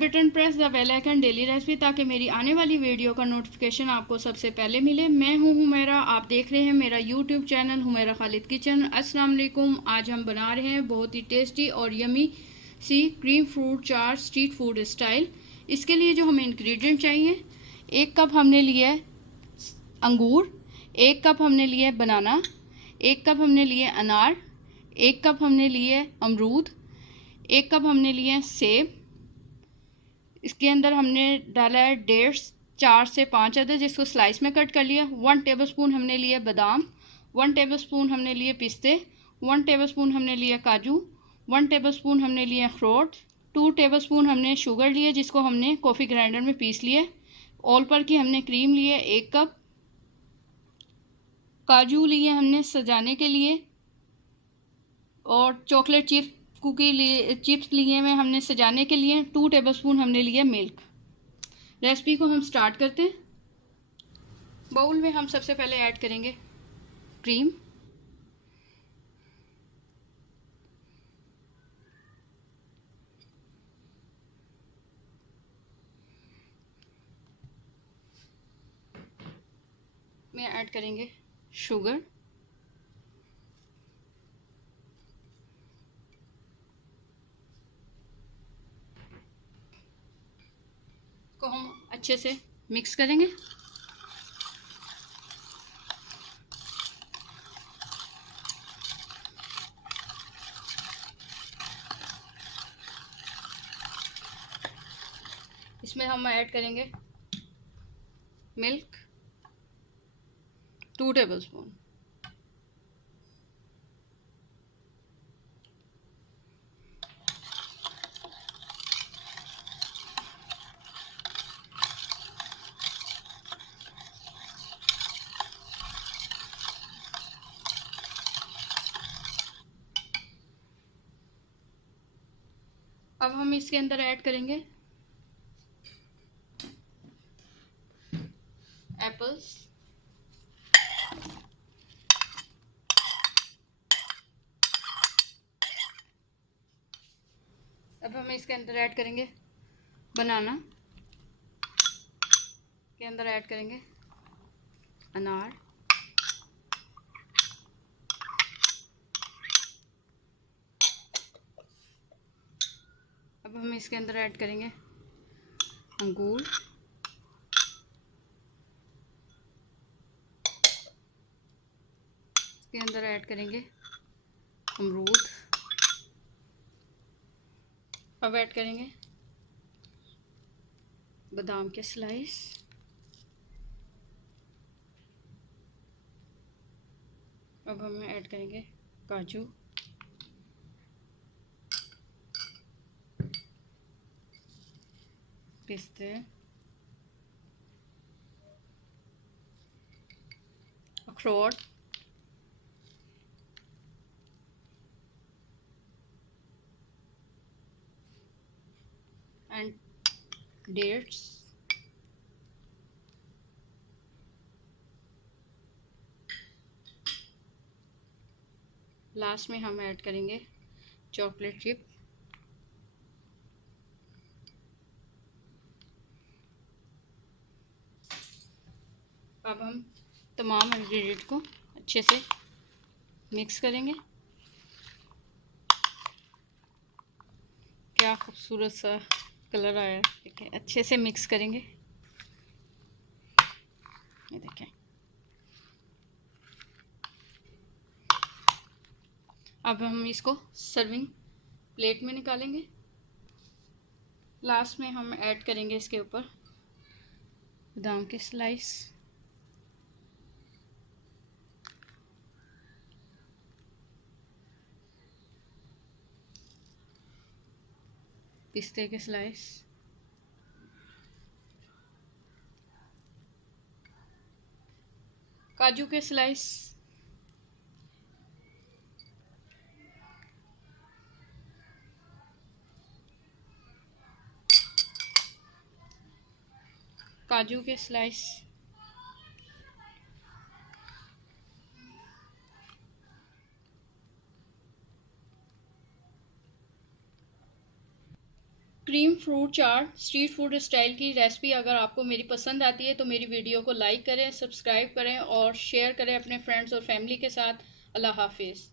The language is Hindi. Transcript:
Button, press the bell icon daily recipe, ताकि मेरी आने वाली वीडियो का नोटिफिकेशन आपको सबसे पहले मिले। मैं हूं हुमैरा, आप देख रहे हैं मेरा YouTube channel Humaira Khalid kitchen. अस्सलाम वालेकुम। आज हम बना रहे हैं बहुत ही टेस्टी और यमी सी क्रीम फ्रूट चाट स्ट्रीट फूड स्टाइल। इसके लिए जो हमें इंग्रेडिएंट चाहिए, 1 कप हमने लिया है अंगूर, 1 कप हमने लिया है बनाना, 1 कप हमने लिए अनार, 1 कप हमने लिए अमरूद, 1 कप हमने लिए सेब। इसके अंदर हमने डाला है डेट्स 4 से 5 अदद, जिसको स्लाइस में कट कर लिया। 1 टेबलस्पून हमने लिए बादाम, 1 टेबलस्पून हमने लिए पिस्ते, 1 टेबलस्पून हमने लिए काजू, 1 टेबलस्पून हमने लिए अखरोट, 2 टेबलस्पून हमने शुगर लिए, जिसको हमने कॉफ़ी ग्राइंडर में पीस लिया। ऑल पर की हमने क्रीम लिए 1 कप, काजू लिए हमने सजाने के लिए, और चॉकलेट चिप्स कुकी लिए चिप्स लिए हुए हमने सजाने के लिए। 2 टेबलस्पून हमने लिए मिल्क। रेसिपी को हम स्टार्ट करते हैं। बाउल में हम सबसे पहले ऐड करेंगे क्रीम, में ऐड करेंगे शुगर, को हम अच्छे से मिक्स करेंगे। इसमें हम ऐड करेंगे मिल्क 2 टेबलस्पून, अब हम इसके अंदर ऐड करेंगे एप्पल्स, अब हम इसके अंदर ऐड करेंगे बनाना, के अंदर ऐड करेंगे अनार, अब हम इसके अंदर ऐड करेंगे अंगूर, इसके अंदर ऐड करेंगे अमरूद, अब ऐड करेंगे बादाम के स्लाइस, अब हम ऐड करेंगे काजू, पिस्ते, अखरोट, एंड डेट्स, लास्ट में हम ऐड करेंगे चॉकलेट चिप। अब हम तमाम इंग्रेडिएंट को अच्छे से मिक्स करेंगे। क्या खूबसूरत सा कलर आया है, ठीक है। अच्छे से मिक्स करेंगे, ये देखें। अब हम इसको सर्विंग प्लेट में निकालेंगे। लास्ट में हम ऐड करेंगे इसके ऊपर बादाम के स्लाइस, पिस्ते के स्लाइस, काजू के स्लाइस, काजू के स्लाइस, क्रीम फ्रूट चाट स्ट्रीट फूड स्टाइल की रेसिपी अगर आपको मेरी पसंद आती है तो मेरी वीडियो को लाइक करें, सब्सक्राइब करें और शेयर करें अपने फ्रेंड्स और फैमिली के साथ। अल्लाह हाफिज़।